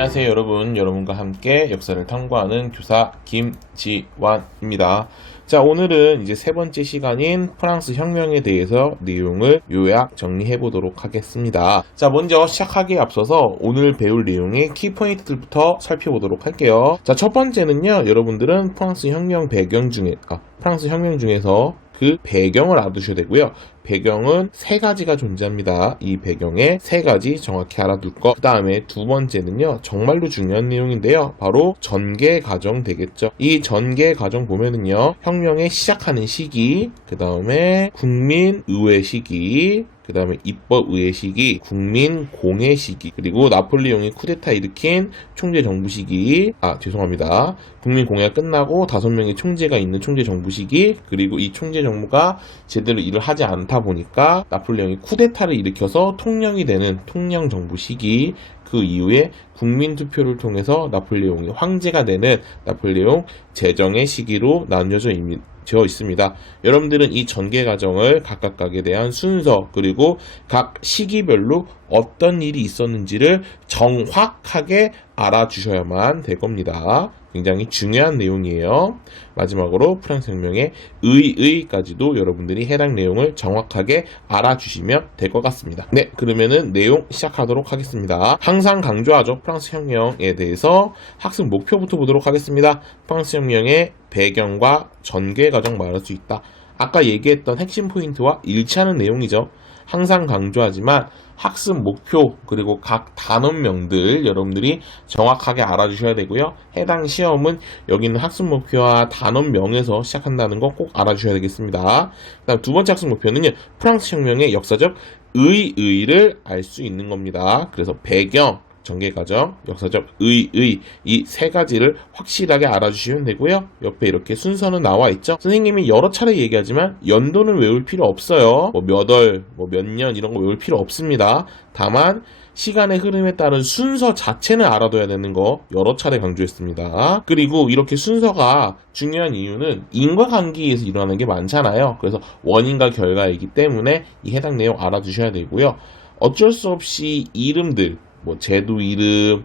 안녕하세요 여러분. 여러분과 함께 역사를 탐구하는 교사 김지환입니다. 자, 오늘은 이제 세 번째 시간인 프랑스 혁명에 대해서 내용을 요약 정리해 보도록 하겠습니다. 자, 먼저 시작하기에 앞서서 오늘 배울 내용의 키포인트들부터 살펴보도록 할게요. 자, 첫 번째는요, 여러분들은 프랑스 혁명 중에서 그 배경을 알아두셔야 되고요. 배경은 세 가지가 존재합니다. 이 배경에 세 가지 정확히 알아둘 것. 그 다음에 두 번째는요, 정말로 중요한 내용인데요. 바로 전개 과정 되겠죠. 이 전개 과정 보면은요, 혁명의 시작하는 시기, 그 다음에 국민의회 시기, 그 다음에 입법의회 시기, 국민공회 시기, 그리고 나폴레옹이 쿠데타 일으킨 총재정부 시기, 국민공회가 끝나고 5명의 총재가 있는 총재정부 시기, 그리고 이 총재정부가 제대로 일을 하지 않다 보니까 나폴레옹이 쿠데타를 일으켜서 통령이 되는 통령정부 시기, 그 이후에 국민투표를 통해서 나폴레옹이 황제가 되는 나폴레옹 제정의 시기로 나뉘어져 있습니다. 여러분들은 이 전개 과정을 각각에 대한 순서, 그리고 각 시기별로 어떤 일이 있었는지를 정확하게 알아주셔야만 될 겁니다. 굉장히 중요한 내용이에요. 마지막으로 프랑스 혁명의 의의까지도 여러분들이 해당 내용을 정확하게 알아주시면 될 것 같습니다. 네, 그러면은 내용 시작하도록 하겠습니다. 항상 강조하죠. 프랑스 혁명에 대해서 학습 목표부터 보도록 하겠습니다. 프랑스 혁명의 배경과 전개 과정 말할 수 있다. 아까 얘기했던 핵심 포인트와 일치하는 내용이죠. 항상 강조하지만 학습 목표 그리고 각 단원명들 여러분들이 정확하게 알아주셔야 되고요. 해당 시험은 여기 있는 학습 목표와 단원명에서 시작한다는 거 꼭 알아주셔야 되겠습니다. 그다음 두 번째 학습 목표는요, 프랑스 혁명의 역사적 의의를 알 수 있는 겁니다. 그래서 배경, 전개 과정, 역사적 의의, 이 세 가지를 확실하게 알아주시면 되고요. 옆에 이렇게 순서는 나와 있죠. 선생님이 여러 차례 얘기하지만 연도는 외울 필요 없어요. 몇 월, 몇 년 이런 거 외울 필요 없습니다. 다만 시간의 흐름에 따른 순서 자체는 알아둬야 되는 거 여러 차례 강조했습니다. 그리고 이렇게 순서가 중요한 이유는 인과관계에서 일어나는 게 많잖아요. 그래서 원인과 결과이기 때문에 이 해당 내용 알아두셔야 되고요. 어쩔 수 없이 이름들, 제도 이름,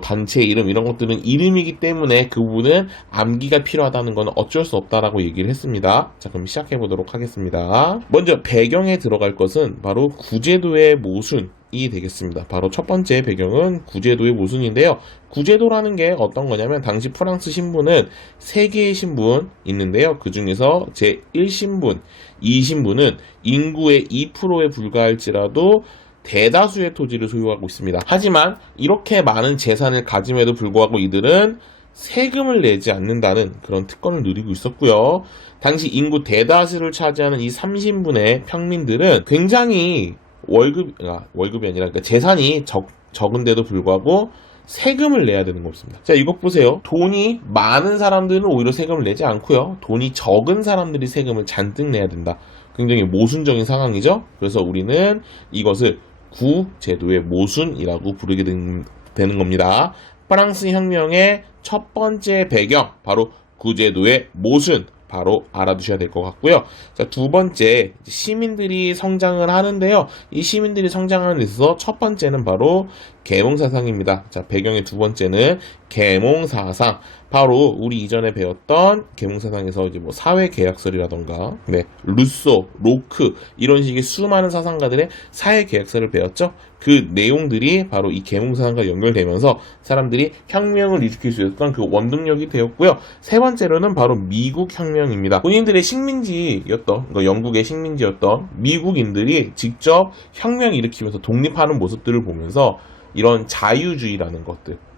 단체 이름 이런 것들은 이름이기 때문에 그 부분은 암기가 필요하다는 건 어쩔 수 없다라고 얘기를 했습니다. 자, 그럼 시작해 보도록 하겠습니다. 먼저 배경에 들어갈 것은 바로 구제도의 모순이 되겠습니다. 바로 첫 번째 배경은 구제도의 모순인데요. 구제도라는 게 어떤 거냐면 당시 프랑스 신분은 3개의 신분 있는데요. 그 중에서 제1신분, 2신분은 인구의 2%에 불과할지라도 대다수의 토지를 소유하고 있습니다. 하지만 이렇게 많은 재산을 가짐에도 불구하고 이들은 세금을 내지 않는다는 그런 특권을 누리고 있었고요. 당시 인구 대다수를 차지하는 이 3신분의 평민들은 굉장히 월급이 아니라 재산이 적은데도 불구하고 세금을 내야 되는 겁니다. 자, 이것 보세요. 돈이 많은 사람들은 오히려 세금을 내지 않고요. 돈이 적은 사람들이 세금을 잔뜩 내야 된다. 굉장히 모순적인 상황이죠. 그래서 우리는 이것을 구제도의 모순이라고 부르게 되는 겁니다. 프랑스 혁명의 첫 번째 배경, 바로 구제도의 모순, 바로 알아두셔야 될 것 같고요. 자, 두 번째, 시민들이 성장을 하는데요. 이 시민들이 성장하는 데 있어서 첫 번째는 바로 계몽사상입니다. 자, 배경의 두 번째는 계몽사상. 바로 우리 이전에 배웠던 계몽사상에서 이제 사회계약설이라던가, 루소, 로크 이런 식의 수많은 사상가들의 사회계약설을 배웠죠. 그 내용들이 바로 이 계몽사상과 연결되면서 사람들이 혁명을 일으킬 수 있었던 그 원동력이 되었고요. 세 번째로는 바로 미국 혁명입니다. 본인들의 식민지였던, 영국의 식민지였던 미국인들이 직접 혁명 일으키면서 독립하는 모습들을 보면서 이런 자유주의라는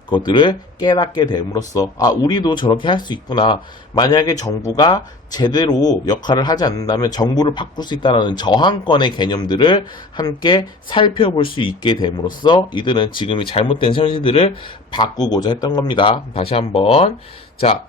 그것들을 깨닫게 됨으로써 우리도 저렇게 할 수 있구나. 만약에 정부가 제대로 역할을 하지 않는다면 정부를 바꿀 수 있다는 저항권의 개념들을 함께 살펴볼 수 있게 됨으로써 이들은 지금의 잘못된 현실들을 바꾸고자 했던 겁니다. 다시 한번, 자,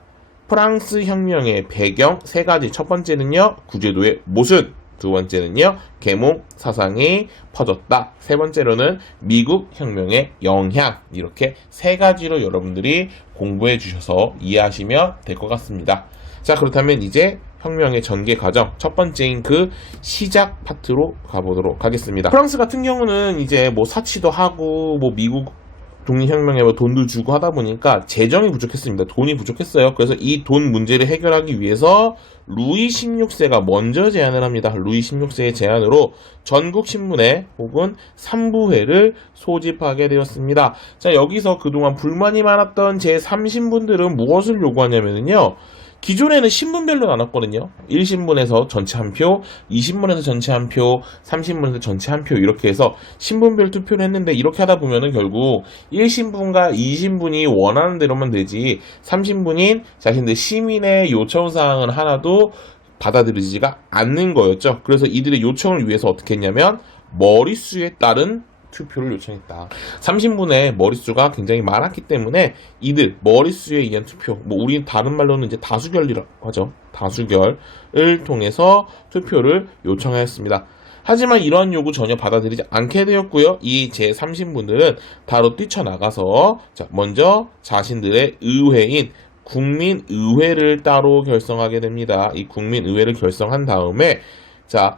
프랑스 혁명의 배경 세 가지. 첫 번째는요, 구제도의 모순. 두 번째는요, 계몽 사상이 퍼졌다. 세 번째로는 미국 혁명의 영향. 이렇게 세 가지로 여러분들이 공부해 주셔서 이해하시면 될 것 같습니다. 자, 그렇다면 이제 혁명의 전개 과정 첫 번째인 그 시작 파트로 가보도록 하겠습니다. 프랑스 같은 경우는 이제 사치도 하고 미국 독립혁명에 뭐 돈도 주고 하다 보니까 재정이 부족했습니다. 돈이 부족했어요. 그래서 이 돈 문제를 해결하기 위해서 루이 16세가 먼저 제안을 합니다. 루이 16세의 제안으로 전국신문회 혹은 삼부회를 소집하게 되었습니다. 자, 여기서 그동안 불만이 많았던 제3신분들은 무엇을 요구하냐면요. 기존에는 신문별로 나눴거든요. 1신분에서 전체 한 표, 2신분에서 전체 한 표, 3신분에서 전체 한 표 이렇게 해서 신분별 투표를 했는데 이렇게 하다 보면은 결국 1신분과 2신분이 원하는 대로만 되지 3신분인 자신들 시민의 요청사항은 하나도 받아들이지가 않는 거였죠. 그래서 이들의 요청을 위해서 어떻게 했냐면 머릿수에 따른 투표를 요청했다. 30분의 머릿수가 굉장히 많았기 때문에 이들 머릿수에 의한 투표, 뭐 우리 다른 말로는 이제 다수결이라고 하죠. 다수결을 통해서 투표를 요청하였습니다. 하지만 이러한 요구 전혀 받아들이지 않게 되었고요. 이 제30분들은 바로 뛰쳐나가서 먼저 자신들의 의회인 국민의회를 따로 결성하게 됩니다. 이 국민의회를 결성한 다음에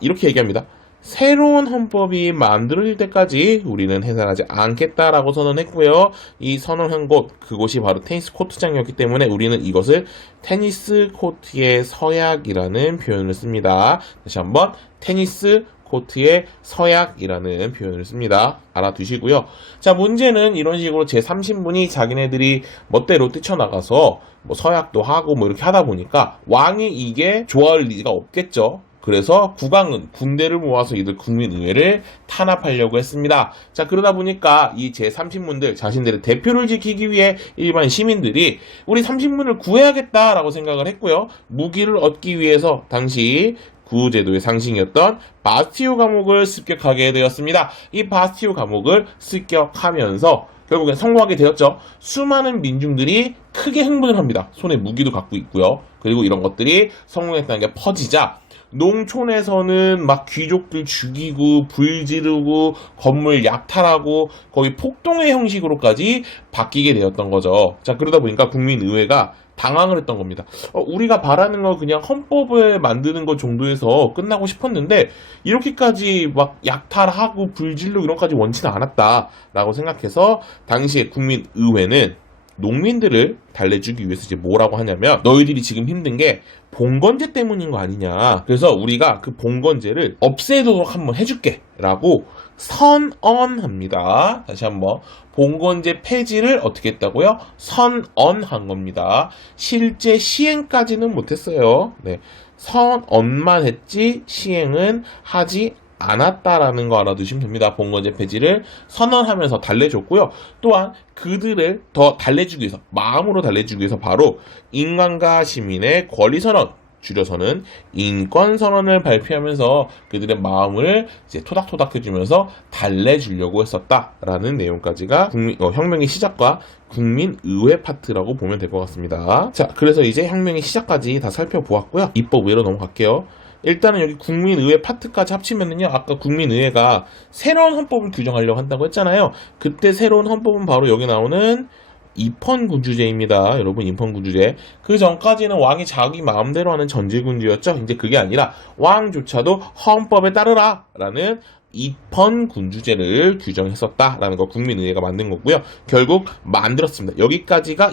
이렇게 얘기합니다. 새로운 헌법이 만들어질 때까지 우리는 해산하지 않겠다라고 선언했고요. 이 선언한 그곳이 바로 테니스 코트장이었기 때문에 우리는 이것을 테니스 코트의 서약이라는 표현을 씁니다. 다시 한번 테니스 코트의 서약이라는 표현을 씁니다. 알아두시고요. 자, 문제는 이런 식으로 제3신분이 자기네들이 멋대로 뛰쳐나가서 뭐 서약도 하고 뭐 이렇게 하다 보니까 왕이 이게 좋아할 리가 없겠죠. 그래서 국왕은 군대를 모아서 이들 국민의회를 탄압하려고 했습니다. 자, 그러다 보니까 이 제30문들 자신들의 대표를 지키기 위해 일반 시민들이 우리 30문을 구해야겠다라고 생각을 했고요. 무기를 얻기 위해서 당시 구제도의 상징이었던 바스티오 감옥을 습격하게 되었습니다. 이 바스티오 감옥을 습격하면서 결국엔 성공하게 되었죠. 수많은 민중들이 크게 흥분을 합니다. 손에 무기도 갖고 있고요. 그리고 이런 것들이 성공했다는 게 퍼지자 농촌에서는 막 귀족들 죽이고 불 지르고 건물 약탈하고 거의 폭동의 형식으로까지 바뀌게 되었던 거죠. 자, 그러다 보니까 국민의회가 당황을 했던 겁니다. 우리가 바라는 건 그냥 헌법을 만드는 것 정도에서 끝나고 싶었는데 이렇게까지 막 약탈하고 불질르고 이런 까지 원치는 않았다라고 생각해서 당시에 국민의회는 농민들을 달래주기 위해서 이제 뭐라고 하냐면 너희들이 지금 힘든 게 봉건제 때문인 거 아니냐. 그래서 우리가 그 봉건제를 없애도록 한번 해줄게 라고 선언합니다. 다시 한번 봉건제 폐지를 어떻게 했다고요? 선언한 겁니다. 실제 시행까지는 못했어요. 네, 선언만 했지 시행은 하지 않았다라는 거 알아두시면 됩니다. 봉건제 폐지를 선언하면서 달래줬고요. 또한 그들을 더 달래주기 위해서, 마음으로 달래주기 위해서 바로 인간과 시민의 권리선언, 줄여서는 인권선언을 발표하면서 그들의 마음을 이제 토닥토닥 해주면서 달래주려고 했었다라는 내용까지가 혁명의 시작과 국민의회 파트라고 보면 될 것 같습니다. 자, 그래서 이제 혁명의 시작까지 다 살펴보았고요. 입법의회로 넘어갈게요. 일단은 여기 국민의회 파트까지 합치면은요, 아까 국민의회가 새로운 헌법을 규정하려고 한다고 했잖아요. 그때 새로운 헌법은 바로 여기 나오는 입헌군주제입니다. 여러분, 입헌군주제. 그 전까지는 왕이 자기 마음대로 하는 전제군주였죠. 이제 그게 아니라 왕조차도 헌법에 따르라 라는 입헌군주제를 규정했었다라는 거 국민의회가 만든 거고요. 결국 만들었습니다. 여기까지가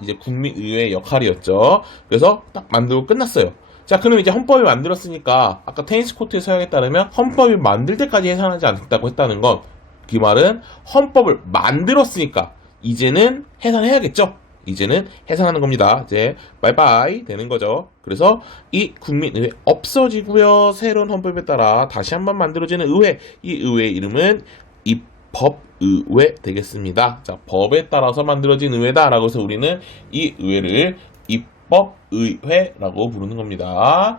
이제 국민의회의 역할이었죠. 그래서 딱 만들고 끝났어요. 자, 그럼 이제 헌법을 만들었으니까 아까 테니스 코트의 서약에 따르면 헌법을 만들 때까지 해산하지 않겠다고 했다는 건 그 말은 헌법을 만들었으니까 이제는 해산해야겠죠. 이제는 해산하는 겁니다. 이제 바이바이 되는 거죠. 그래서 이 국민의회 없어지고요. 새로운 헌법에 따라 다시 한번 만들어지는 의회, 이 의회의 이름은 입법의회 되겠습니다. 자, 법에 따라서 만들어진 의회다라고 해서 우리는 이 의회를 입법의회라고 부르는 겁니다.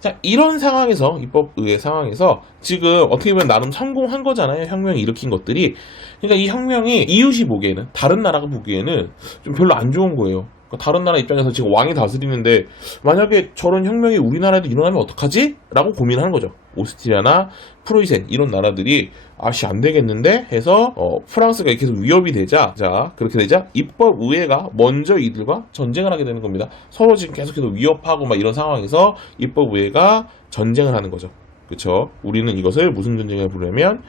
자, 이런 상황에서, 입법의회 상황에서 지금 어떻게 보면 나름 성공한 거잖아요. 혁명이 일으킨 것들이. 그러니까 이 혁명이 이웃이 보기에는, 다른 나라가 보기에는 좀 별로 안 좋은 거예요. 그러니까 다른 나라 입장에서 지금 왕이 다스리는데 만약에 저런 혁명이 우리나라에도 일어나면 어떡하지? 라고 고민하는 거죠. 오스트리아나 프로이센 이런 나라들이 아씨 안 되겠는데 해서 프랑스가 계속 위협이 되자, 자 그렇게 되자 입법의회가 먼저 이들과 전쟁을 하게 되는 겁니다. 서로 지금 계속해서 위협하고 막 이런 상황에서 입법의회가 전쟁을 하는 거죠. 그쵸? 우리는 이것을 무슨 전쟁을 부르냐면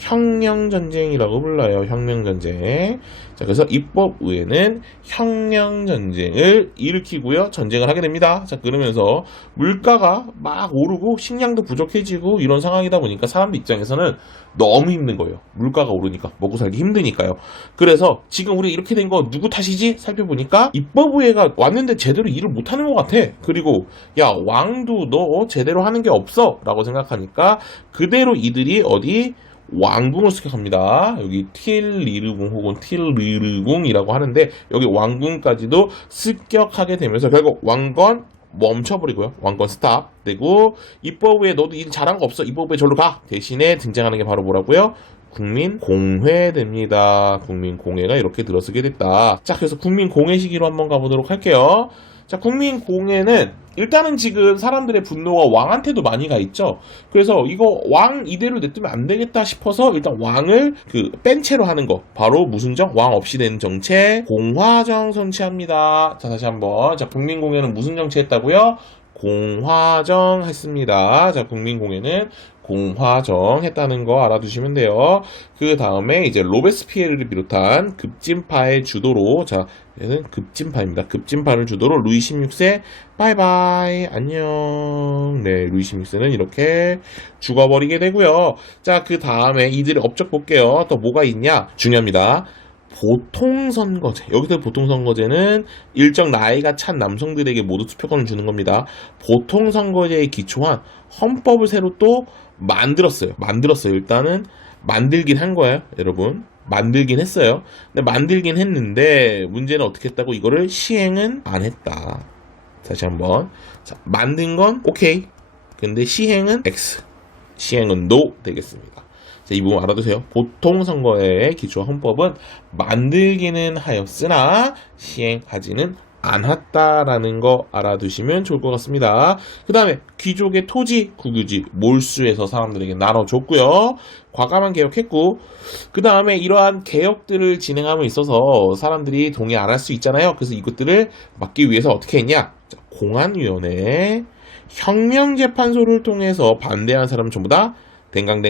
혁명전쟁이라고 불러요. 혁명전쟁. 자, 그래서 입법의회는 혁명전쟁을 일으키고요. 전쟁을 하게 됩니다. 자, 그러면서 물가가 막 오르고 식량도 부족해지고 이런 상황이다 보니까 사람들 입장에서는 너무 힘든 거예요. 물가가 오르니까 먹고 살기 힘드니까요. 그래서 지금 우리 이렇게 된 거 누구 탓이지? 살펴보니까 입법의회가 왔는데 제대로 일을 못하는 것 같아. 그리고 야, 왕도 너 제대로 하는 게 없어 라고 생각하니까 그대로 이들이 어디 왕궁을 습격합니다. 여기 틸리르궁 혹은 틸리르궁이라고 하는데 여기 왕궁까지도 습격하게 되면서 결국 왕건 멈춰버리고요. 왕건 스탑 되고 입법부에 너도 일 잘한 거 없어. 입법부에 절로 가. 대신에 등장하는 게 바로 뭐라고요? 국민공회됩니다. 국민공회가 이렇게 들어서게 됐다. 자, 그래서 국민공회 시기로 한번 가보도록 할게요. 자, 국민공회는 일단은 지금 사람들의 분노가 왕한테도 많이 가 있죠. 그래서 이거 왕 이대로 냅두면 안 되겠다 싶어서 일단 왕을 뺀 채로 하는 거. 바로 무슨 정? 왕 없이 된 정책, 공화정 선치합니다. 자, 다시 한번. 자, 국민공회는 무슨 정치했다고요? 공화정 했습니다. 자, 국민공회는 공화정 했다는 거 알아두시면 돼요. 그 다음에 이제 로베스피에르를 비롯한 급진파의 주도로, 자, 얘는 급진파입니다. 급진파를 주도로 루이 16세 바이바이 안녕. 네, 루이 16세는 이렇게 죽어버리게 되고요. 자, 그 다음에 이들의 업적 볼게요. 또 뭐가 있냐? 중요합니다. 보통선거제. 여기서 보통선거제는 일정 나이가 찬 남성들에게 모두 투표권을 주는 겁니다. 보통선거제에 기초한 헌법을 새로 또 만들었어요. 일단은 만들긴 한 거예요, 여러분. 만들긴 했어요. 근데 만들긴 했는데 문제는 어떻게 했다고? 이거를 시행은 안 했다. 다시 한번. 자, 만든 건 오케이. 근데 시행은 X. 시행은 NO 되겠습니다. 자, 이 부분 알아두세요. 보통선거에 기초 헌법은 만들기는 하였으나 시행하지는 않았다라는 거 알아두시면 좋을 것 같습니다. 그 다음에 귀족의 토지, 국유지, 몰수해서 사람들에게 나눠줬고요. 과감한 개혁했고, 그 다음에 이러한 개혁들을 진행함에 있어서 사람들이 동의 안 할 수 있잖아요. 그래서 이것들을 막기 위해서 어떻게 했냐? 자, 공안위원회, 혁명재판소를 통해서 반대한 사람 전부 다 댕강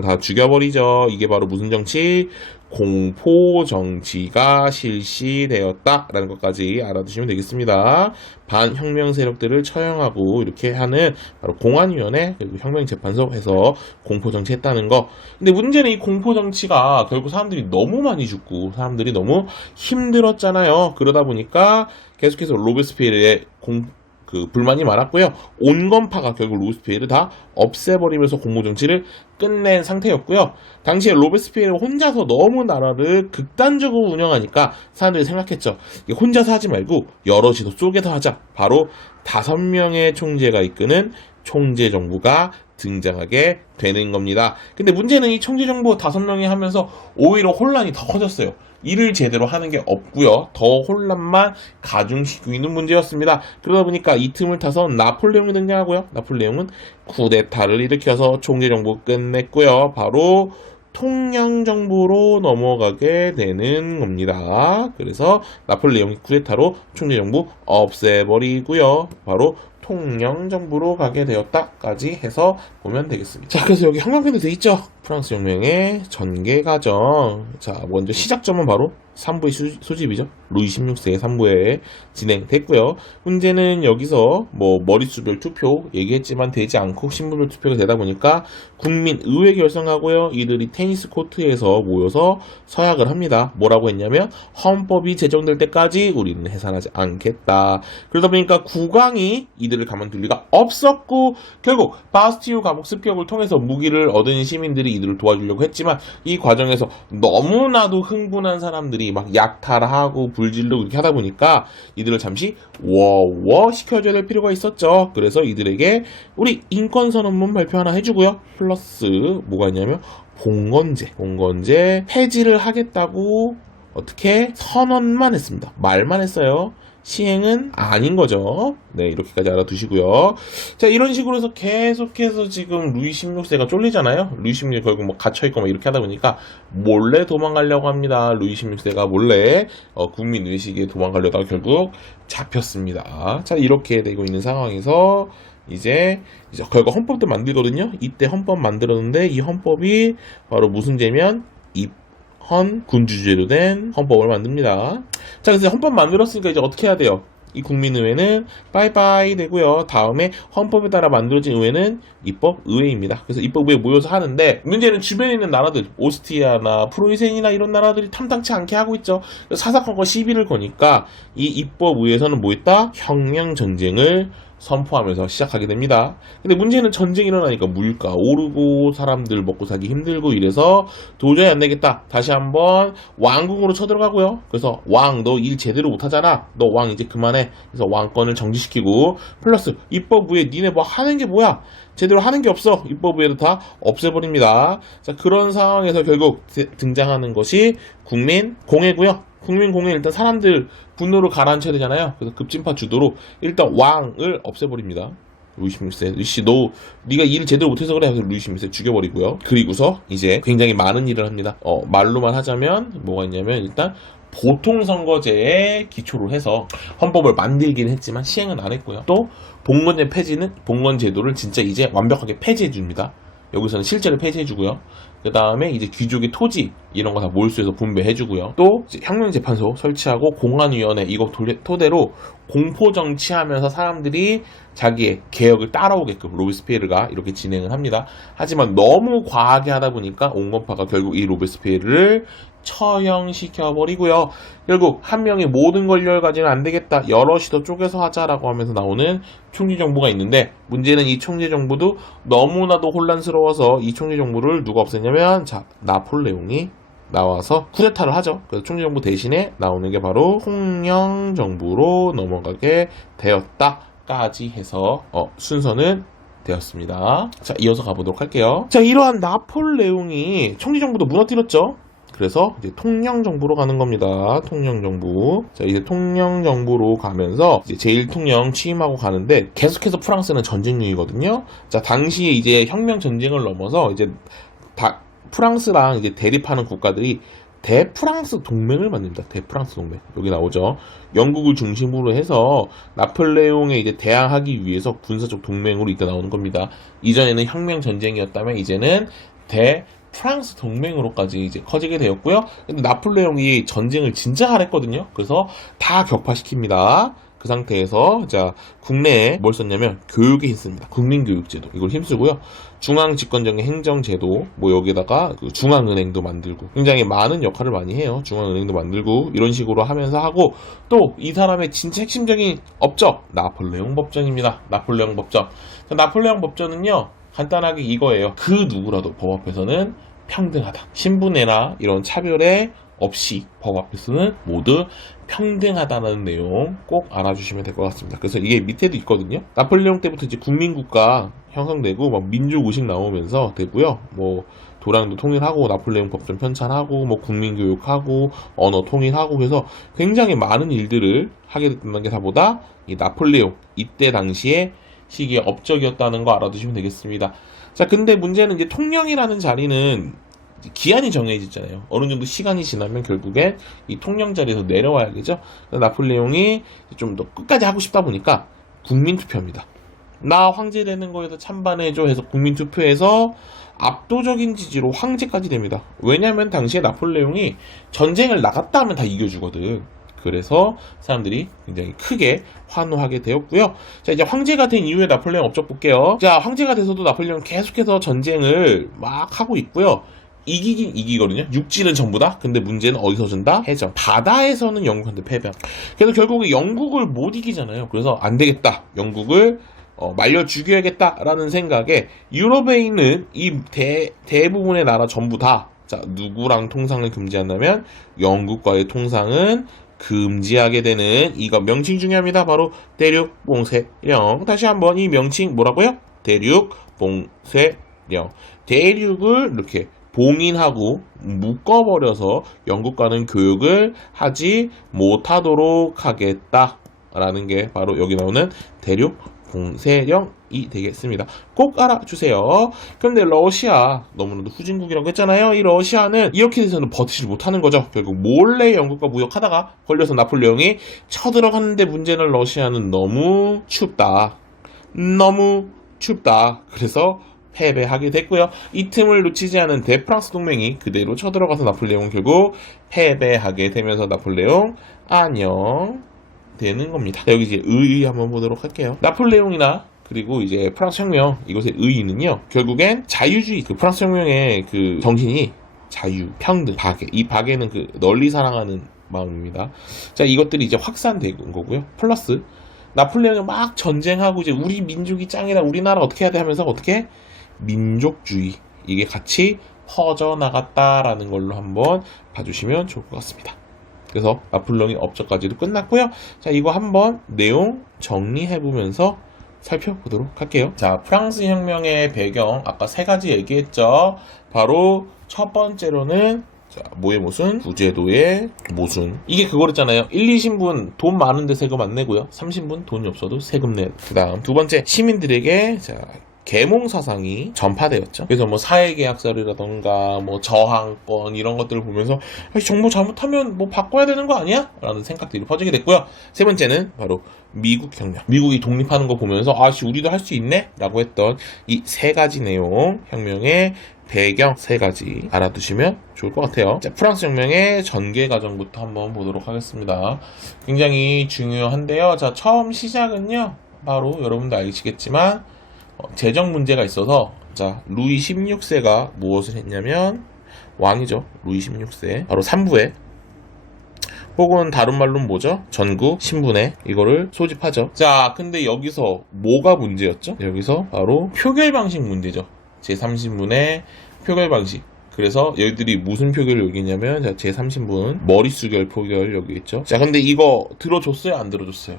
다 죽여버리죠. 이게 바로 무슨 정치? 공포정치가 실시되었다라는 것까지 알아두시면 되겠습니다. 반혁명 세력들을 처형하고 이렇게 하는 바로 공안위원회 그리고 혁명재판소 해서 공포정치 했다는 거. 근데 문제는 이 공포정치가 결국 사람들이 너무 많이 죽고 사람들이 너무 힘들었잖아요. 그러다 보니까 계속해서 로베스피에르의 불만이 많았고요. 온건파가 결국 로베스피에르를 다 없애버리면서 공포정치를 끝낸 상태였고요. 당시에 로베스피에르 혼자서 너무 나라를 극단적으로 운영하니까 사람들이 생각했죠. 혼자서 하지 말고 여럿이서 쪼개서 하자. 바로 5명의 총재가 이끄는 총재정부가 등장하게 되는 겁니다. 근데 문제는 이 총재정부 5명이 하면서 오히려 혼란이 더 커졌어요. 일을 제대로 하는 게 없고요. 더 혼란만 가중시키고 있는 문제였습니다. 그러다 보니까 이 틈을 타서 나폴레옹이 등장하고요. 나폴레옹은 쿠데타를 일으켜서 총재정부 끝냈고요. 바로 통영정부로 넘어가게 되는 겁니다. 그래서 나폴레옹이 쿠데타로 총재정부 없애버리고요. 바로 통영정부로 가게 되었다까지 해서 보면 되겠습니다. 자, 그래서 여기 형광펜도 돼 있죠? 프랑스 혁명의 전개 과정. 자, 먼저 시작점은 바로 3부의 수집이죠. 루이 16세의 3부에 진행됐고요. 문제는 여기서 뭐 머릿수별 투표 얘기했지만 되지 않고 신분별 투표가 되다 보니까 국민의회 결성하고요. 이들이 테니스 코트에서 모여서 서약을 합니다. 뭐라고 했냐면 헌법이 제정될 때까지 우리는 해산하지 않겠다. 그러다 보니까 국왕이 이들을 가만둘 리가 없었고 결국 바스티유 감옥 습격을 통해서 무기를 얻은 시민들이 이들을 도와주려고 했지만 이 과정에서 너무나도 흥분한 사람들이 막 약탈하고 불질르고 이렇게 하다 보니까 이들을 잠시 워워 시켜줘야 될 필요가 있었죠. 그래서 이들에게 우리 인권선언문 발표 하나 해주고요. 플러스 뭐가 있냐면 봉건제 폐지를 하겠다고 어떻게 선언만 했습니다. 말만 했어요. 시행은 아닌 거죠. 네, 이렇게까지 알아두시고요. 자, 이런 식으로 해서 계속해서 지금 루이 16세가 쫄리잖아요. 루이 16세 결국 뭐 갇혀있고 막 이렇게 하다 보니까 몰래 도망가려고 합니다. 루이 16세가 몰래 국민의식에 도망가려다가 결국 잡혔습니다. 자, 이렇게 되고 있는 상황에서 이제 결국 헌법도 만들거든요. 이때 헌법 만들었는데 이 헌법이 바로 무슨 제면 입헌 군주제로 된 헌법을 만듭니다. 자, 그래서 헌법 만들었으니까 이제 어떻게 해야 돼요? 이 국민의회는 빠이빠이 되고요. 다음에 헌법에 따라 만들어진 의회는 입법의회입니다. 그래서 입법의회 모여서 하는데 문제는 주변에 있는 나라들 오스트리아나 프로이센이나 이런 나라들이 탐탁치 않게 하고 있죠. 사사건건 시비를 거니까 이 입법의회에서는 뭐 했다? 혁명전쟁을 선포하면서 시작하게 됩니다. 근데 문제는 전쟁이 일어나니까 물가 오르고 사람들 먹고 살기 힘들고 이래서 도저히 안 되겠다. 다시 한번 왕궁으로 쳐들어가고요. 그래서 왕 너 일 제대로 못하잖아. 너 왕 이제 그만해. 그래서 왕권을 정지시키고 플러스 입법부에 니네 뭐 하는 게 뭐야? 제대로 하는 게 없어. 입법부에도 다 없애버립니다. 자, 그런 상황에서 결국 등장하는 것이 국민공회고요. 국민공회 일단 사람들 분노를 가라앉혀야 되잖아요. 그래서 급진파 주도로 일단 왕을 없애버립니다. 루이 16세. 루이씨 네가 일을 제대로 못해서 그래. 그래서 루이 16세 죽여버리고요. 그리고서 이제 굉장히 많은 일을 합니다. 말로만 하자면 뭐가 있냐면 일단 보통선거제에 기초로 해서 헌법을 만들긴 했지만 시행은 안 했고요. 또 봉건제도를 진짜 이제 완벽하게 폐지해 줍니다. 여기서는 실제로 폐지해주고요. 그 다음에 이제 귀족의 토지 이런 거 다 몰수해서 분배해주고요. 또 혁명재판소 설치하고 공안위원회 이거 토대로 공포정치하면서 사람들이 자기의 개혁을 따라오게끔 로베스피에르가 이렇게 진행을 합니다. 하지만 너무 과하게 하다 보니까 온건파가 결국 이 로베스피에르를 처형시켜버리고요. 결국 한 명이 모든 권력을 가지면 안 되겠다. 여럿이 더 쪼개서 하자라고 하면서 나오는 총리정부가 있는데 문제는 이 총리정부도 너무나도 혼란스러워서 이 총리정부를 누가 없앴냐면 나폴레옹이 나와서 쿠데타를 하죠. 그래서 총리정부 대신에 나오는 게 바로 통영정부로 넘어가게 되었다까지 해서 순서는 되었습니다. 자, 이어서 가보도록 할게요. 자, 이러한 나폴레옹이 총리정부도 무너뜨렸죠. 그래서 이제 통영정부로 가는 겁니다. 통영정부. 자, 이제 통영정부로 가면서 이제 제1통영 취임하고 가는데 계속해서 프랑스는 전쟁 중이거든요. 자, 당시에 이제 혁명 전쟁을 넘어서 이제 프랑스랑 이제 대립하는 국가들이 대프랑스 동맹을 만듭니다. 대프랑스 동맹. 여기 나오죠. 영국을 중심으로 해서 나폴레옹에 이제 대항하기 위해서 군사적 동맹으로 이때 나오는 겁니다. 이전에는 혁명 전쟁이었다면 이제는 프랑스 동맹으로까지 이제 커지게 되었고요. 근데 나폴레옹이 전쟁을 진짜 잘했거든요. 그래서 다 격파시킵니다. 그 상태에서 자 국내에 뭘 썼냐면 교육에 힘씁니다. 국민교육제도 이걸 힘쓰고요. 중앙집권적인 행정제도 뭐 여기다가 그 중앙은행도 만들고 굉장히 많은 역할을 많이 해요. 중앙은행도 만들고 이런 식으로 하면서 하고 또 이 사람의 진짜 핵심적인 업적 나폴레옹 법전입니다. 나폴레옹 법전. 자, 나폴레옹 법전은요. 간단하게 이거예요. 그 누구라도 법 앞에서는 평등하다. 신분애나 이런 차별에 없이 법 앞에서는 모두 평등하다는 내용 꼭 알아주시면 될 것 같습니다. 그래서 이게 밑에도 있거든요. 나폴레옹 때부터 이제 국민국가 형성되고 막 민족의식 나오면서 되고요. 뭐 도량도 통일하고 나폴레옹 법전 편찬하고 뭐 국민교육하고 언어 통일하고 그래서 굉장히 많은 일들을 하게 됐던 게 다보다 이 나폴레옹 이때 당시에 시기의 업적이었다는 거 알아두시면 되겠습니다. 자, 근데 문제는 이제 통영이라는 자리는 기한이 정해지잖아요. 어느 정도 시간이 지나면 결국엔 이 통영 자리에서 내려와야겠죠. 나폴레옹이 좀 더 끝까지 하고 싶다 보니까 국민투표입니다. 나 황제 되는 거에서 찬반해줘 해서 국민투표에서 압도적인 지지로 황제까지 됩니다. 왜냐면 당시에 나폴레옹이 전쟁을 나갔다 하면 다 이겨주거든. 그래서 사람들이 굉장히 크게 환호하게 되었고요. 자, 이제 황제가 된 이후에 나폴레옹 업적 볼게요. 자, 황제가 돼서도 나폴레옹 계속해서 전쟁을 막 하고 있고요. 이기긴 이기거든요. 육지는 전부 다. 근데 문제는 어디서 진다? 해전. 바다에서는 영국한테 패배합니다. 그래서 결국에 영국을 못 이기잖아요. 그래서 안 되겠다. 영국을 말려 죽여야겠다라는 생각에 유럽에 있는 이 대부분의 나라 전부 다 자, 누구랑 통상을 금지한다면 영국과의 통상은 금지하게 되는 이거 명칭 중요합니다. 바로 대륙봉쇄령. 다시 한번 이 명칭 뭐라고요? 대륙봉쇄령. 대륙을 이렇게 봉인하고 묶어버려서 영국과는 교육을 하지 못하도록 하겠다라는 게 바로 여기 나오는 대륙봉쇄령이 되겠습니다. 꼭 알아주세요. 그런데 러시아 너무나도 후진국이라고 했잖아요. 이 러시아는 이렇게 돼서는 버티지 못하는 거죠. 결국 몰래 영국과 무역하다가 걸려서 나폴레옹이 쳐들어갔는데 문제는 러시아는 너무 춥다. 너무 춥다. 그래서 패배하게 됐고요. 이 틈을 놓치지 않은 대프랑스 동맹이 그대로 쳐들어가서 나폴레옹은 결국 패배하게 되면서 나폴레옹 안녕 되는 겁니다. 여기 이제 의의 한번 보도록 할게요. 나폴레옹이나 그리고 이제 프랑스 혁명 이것의 의의는요, 결국엔 자유주의, 그 프랑스 혁명의 그 정신이 자유, 평등, 박애. 이 박애는 그 널리 사랑하는 마음입니다. 자, 이것들이 이제 확산된 거고요. 플러스 나폴레옹이 막 전쟁하고 이제 우리 민족이 짱이다, 우리나라 어떻게 해야 돼 하면서 어떻게 민족주의, 이게 같이 퍼져나갔다라는 걸로 한번 봐주시면 좋을 것 같습니다. 그래서 나폴레옹의 업적까지도 끝났고요. 자, 이거 한번 내용 정리해보면서 살펴보도록 할게요. 자, 프랑스 혁명의 배경 아까 세 가지 얘기했죠. 바로 첫 번째로는 자, 뭐의 모순? 구제도의 모순. 이게 그거랬잖아요. 1, 2신분 돈 많은데 세금 안 내고요. 3신분 돈이 없어도 세금 내. 그 다음 두 번째, 시민들에게 자, 계몽 사상이 전파되었죠. 그래서 뭐 사회계약서라던가 뭐 저항권 이런 것들을 보면서 정부 잘못하면 뭐 바꿔야 되는 거 아니야? 라는 생각들이 퍼지게 됐고요. 세 번째는 바로 미국 혁명. 미국이 독립하는 거 보면서 아씨 우리도 할 수 있네? 라고 했던 이 세 가지 내용, 혁명의 배경 세 가지 알아두시면 좋을 것 같아요. 자, 프랑스 혁명의 전개 과정부터 한번 보도록 하겠습니다. 굉장히 중요한데요. 자, 처음 시작은요, 바로 여러분도 아시겠지만 재정 문제가 있어서, 자, 루이 16세가 무엇을 했냐면, 왕이죠. 루이 16세. 바로 3부에, 혹은 다른 말로는 뭐죠? 전국 신분에 이거를 소집하죠. 자, 근데 여기서 뭐가 문제였죠? 여기서 바로 표결 방식 문제죠. 제3신분의 표결 방식. 그래서 얘들이 무슨 표결을 여기냐면, 자, 제3신분 머릿수결 표결 여기 있죠. 자, 근데 이거 들어줬어요? 안 들어줬어요?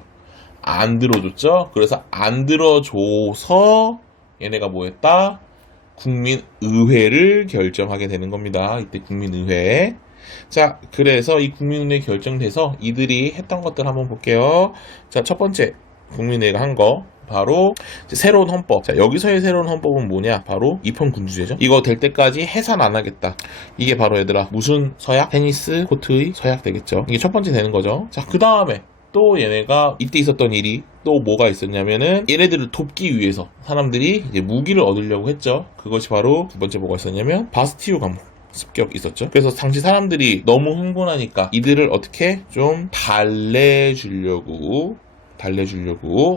안 들어줬죠? 그래서 안 들어줘서 얘네가 뭐 했다? 국민의회를 결정하게 되는 겁니다. 이때 국민의회. 자, 그래서 이 국민의회 결정돼서 이들이 했던 것들 한번 볼게요. 자, 첫 번째 국민의회가 한 거 바로 새로운 헌법. 자, 여기서의 새로운 헌법은 뭐냐? 바로 입헌군주제죠. 이거 될 때까지 해산 안 하겠다. 이게 바로 얘들아 무슨 서약? 테니스 코트의 서약 되겠죠. 이게 첫 번째 되는 거죠. 자, 그 다음에 또 얘네가 이때 있었던 일이 또 뭐가 있었냐면은, 얘네들을 돕기 위해서 사람들이 이제 무기를 얻으려고 했죠. 그것이 바로 두 번째 뭐가 있었냐면 바스티유 감옥 습격 있었죠. 그래서 당시 사람들이 너무 흥분하니까 이들을 어떻게 좀 달래주려고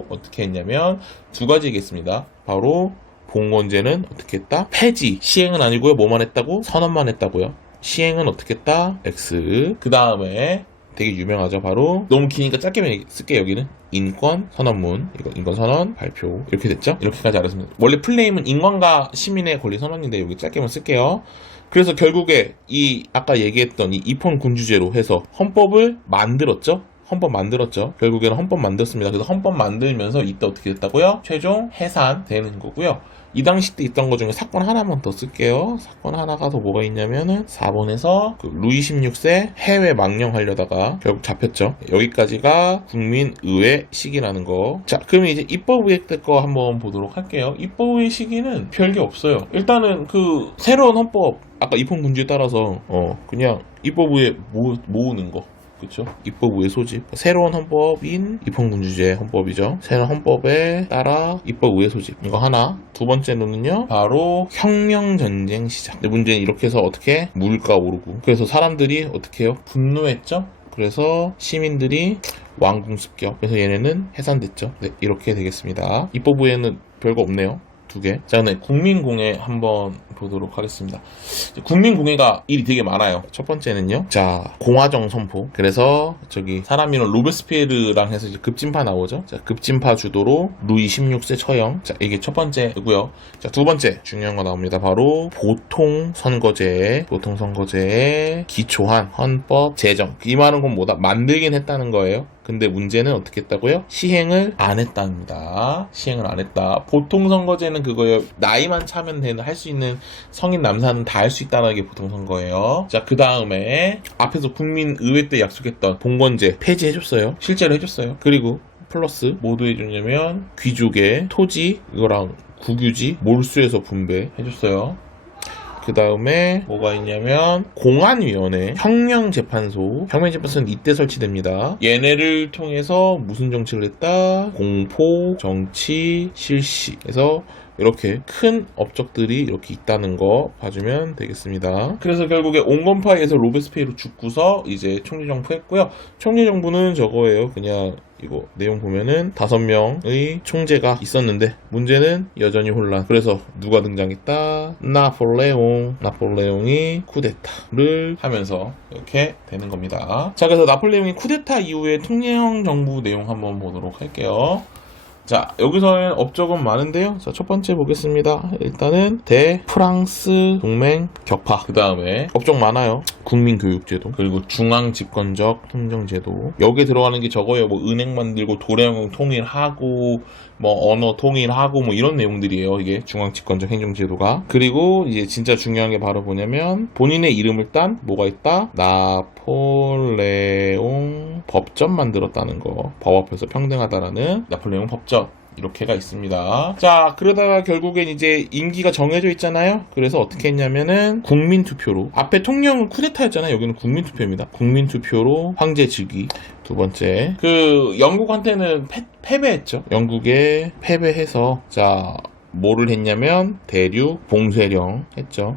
어떻게 했냐면 두 가지겠습니다. 바로 봉건제는 어떻게 했다? 폐지, 시행은 아니고요. 뭐만 했다고? 선언만 했다고요. 시행은 어떻게 했다? X. 그 다음에 되게 유명하죠. 바로 너무 기니까 짧게 쓸게요. 여기는 인권 선언문, 이거 인권 선언 발표 이렇게 됐죠. 이렇게까지 알았습니다. 원래 플레임은 인권과 시민의 권리 선언인데 여기 짧게만 쓸게요. 그래서 결국에 이 아까 얘기했던 이 입헌 군주제로 해서 헌법을 만들었죠. 결국에는 헌법 만들었습니다. 그래서 헌법 만들면서 이때 어떻게 됐다고요? 최종 해산되는 거고요. 이 당시 때 있던 것 중에 사건 하나만 더 쓸게요. 사건 하나가 더 뭐가 있냐면은 4번에서 그 루이 16세 해외 망령하려다가 결국 잡혔죠. 여기까지가 국민의회 시기라는 거. 자, 그러면 이제 입법의회 때 거 한번 보도록 할게요. 입법의회 시기는 별게 없어요. 일단은 그 새로운 헌법, 아까 입헌군주에 따라서 그냥 입법의회 모으는 거. 그쵸? 입법의회 소집. 새로운 헌법인 입헌군주제 헌법이죠. 새로운 헌법에 따라 입법의회 소집. 이거 하나. 두 번째로는요, 바로 혁명전쟁 시작. 근데 문제는 이렇게 해서 어떻게? 물가 오르고. 그래서 사람들이 어떻게 해요? 분노했죠? 그래서 시민들이 왕궁 습격. 그래서 얘네는 해산됐죠. 네, 이렇게 되겠습니다. 입법의회는 별거 없네요. 두 개. 자, 네, 국민공회 한번 보도록 하겠습니다. 국민공회가 일이 되게 많아요. 첫 번째는요, 자, 공화정 선포. 그래서 저기 사람 이름 로베스피에르랑 해서 이제 급진파 나오죠. 자, 급진파 주도로 루이 16세 처형. 자, 이게 첫 번째고요. 자, 두 번째 중요한 거 나옵니다. 바로 보통선거제의 기초한 헌법 제정. 이 말은 건 뭐다? 만들긴 했다는 거예요. 근데 문제는 어떻게 했다고요? 시행을 안 했답니다. 시행을 안 했다. 보통선거제는 그거예요. 나이만 차면 되는, 할 수 있는 성인 남사는 다 할 수 있다는 게 보통선거예요. 자, 그 다음에 앞에서 국민의회 때 약속했던 봉건제 폐지해줬어요. 실제로 해줬어요. 그리고 플러스 뭐도 해줬냐면 귀족의 토지 이거랑 국유지 몰수해서 분배해줬어요. 그 다음에 뭐가 있냐면 공안위원회, 혁명재판소. 혁명재판소는 이때 설치됩니다. 얘네를 통해서 무슨 정치를 했다? 공포, 정치, 실시. 그래서 이렇게 큰 업적들이 이렇게 있다는 거 봐주면 되겠습니다. 그래서 결국에 온건파이에서 로베스피에르 죽고서 이제 총리정부 했고요. 총리정부는 저거예요. 그냥 이거 내용 보면은 5명의 총재가 있었는데 문제는 여전히 혼란. 그래서 누가 등장했다? 나폴레옹이 쿠데타를 하면서 이렇게 되는 겁니다. 자, 그래서 나폴레옹이 쿠데타 이후에 통영 정부 내용 한번 보도록 할게요. 자, 여기서는 업적은 많은데요. 자, 첫 번째 보겠습니다. 일단은 대프랑스 동맹 격파. 그 다음에 업적 많아요. 국민교육제도, 그리고 중앙집권적 행정제도. 여기에 들어가는 게 저거예요. 뭐 은행 만들고 도량국 통일하고 뭐 언어 통일하고 뭐 이런 내용들이에요. 이게 중앙집권적 행정제도가. 그리고 이제 진짜 중요한 게 바로 뭐냐면 본인의 이름을 딴 뭐가 있다? 나폴레옹 법전 만들었다는 거. 법 앞에서 평등하다라는 나폴레옹 법전. 이렇게가 있습니다. 자, 그러다가 결국엔 이제 임기가 정해져 있잖아요. 그래서 어떻게 했냐면은 국민투표로, 앞에 통영은 쿠데타였잖아요. 여기는 국민투표입니다. 국민투표로 황제 즉위. 두 번째, 그 영국한테는 패배했죠. 영국에 패배해서, 자, 뭐를 했냐면 대륙 봉쇄령 했죠.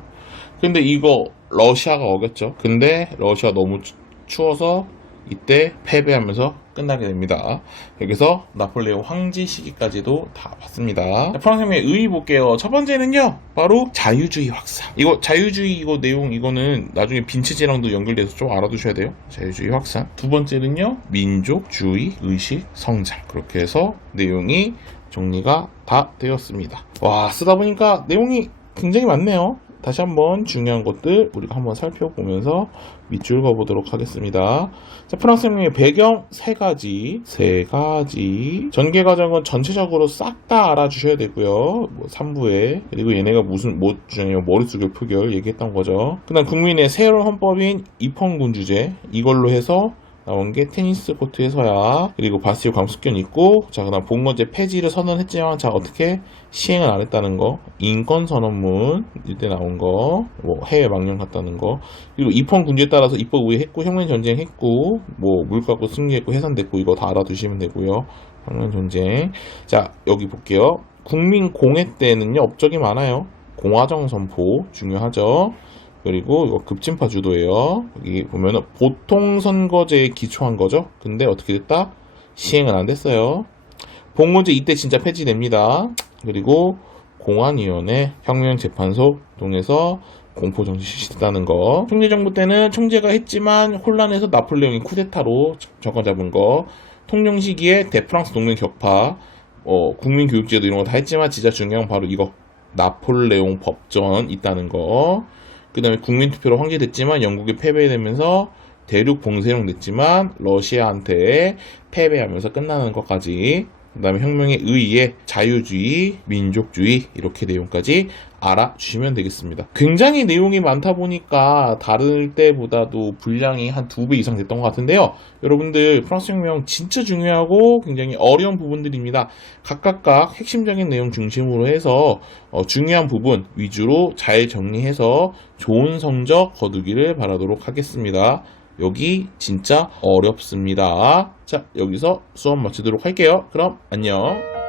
근데 이거 러시아가 어겼죠. 근데 러시아 너무 추워서 이때 패배하면서 끝나게 됩니다. 여기서 나폴레옹 황제 시기까지도 다 봤습니다. 프랑스 혁명의 의의 볼게요. 첫 번째는요, 바로 자유주의 확산. 이거 자유주의 이거 내용 이거는 나중에 빈체제랑도 연결돼서 좀 알아두셔야 돼요. 자유주의 확산. 두 번째는요, 민족주의 의식 성장. 그렇게 해서 내용이 정리가 다 되었습니다. 와, 쓰다 보니까 내용이 굉장히 많네요. 다시 한번 중요한 것들 우리가 한번 살펴보면서 밑줄 그어보도록 하겠습니다. 자, 프랑스 혁명의 배경 세 가지. 전개 과정은 전체적으로 싹 다 알아주셔야 되고요. 뭐 3부에. 그리고 얘네가 무슨 뭐 주장이요, 머릿속의 표결 얘기했던 거죠. 그다음 국민의 새로운 헌법인 입헌군주제, 이걸로 해서 나온 게 테니스 코트에서야. 그리고 바스티유 감축권 있고, 자, 그다음 봉건제 폐지를 선언했지만, 자, 어떻게 시행을 안 했다는 거, 인권 선언문 이때 나온 거, 뭐 해외 망령 갔다는 거, 그리고 입헌 군주에 따라서 입법 우회했고, 혁명 전쟁했고, 뭐 물가고 승리했고 해산됐고, 이거 다 알아두시면 되고요. 혁명 전쟁. 자, 여기 볼게요. 국민 공회 때는요 업적이 많아요. 공화정 선포 중요하죠. 그리고 이거 급진파 주도예요. 여기 보면은 보통선거제에 기초한 거죠. 근데 어떻게 됐다? 시행은 안 됐어요. 봉건제 이때 진짜 폐지됩니다. 그리고 공안위원회, 혁명재판소 통해서 공포정치 실시했다는 거. 총리정부 때는 총재가 했지만 혼란해서 나폴레옹이 쿠데타로 정권 잡은 거. 통영 시기에 대프랑스 동맹 격파, 국민교육제도 이런 거 다 했지만 진짜 중요한 바로 이거 나폴레옹 법전 있다는 거. 그 다음에 국민투표로 황제됐지만 영국이 패배되면서 대륙 봉쇄령 됐지만 러시아한테 패배하면서 끝나는 것까지. 그 다음에 혁명에 의해 자유주의, 민족주의 이렇게 내용까지 알아주시면 되겠습니다. 굉장히 내용이 많다 보니까 다를 때보다도 분량이 한 2배 이상 됐던 것 같은데요. 여러분들 프랑스 혁명 진짜 중요하고 굉장히 어려운 부분들입니다. 각각 핵심적인 내용 중심으로 해서 중요한 부분 위주로 잘 정리해서 좋은 성적 거두기를 바라도록 하겠습니다. 여기 진짜 어렵습니다. 자, 여기서 수업 마치도록 할게요. 그럼 안녕.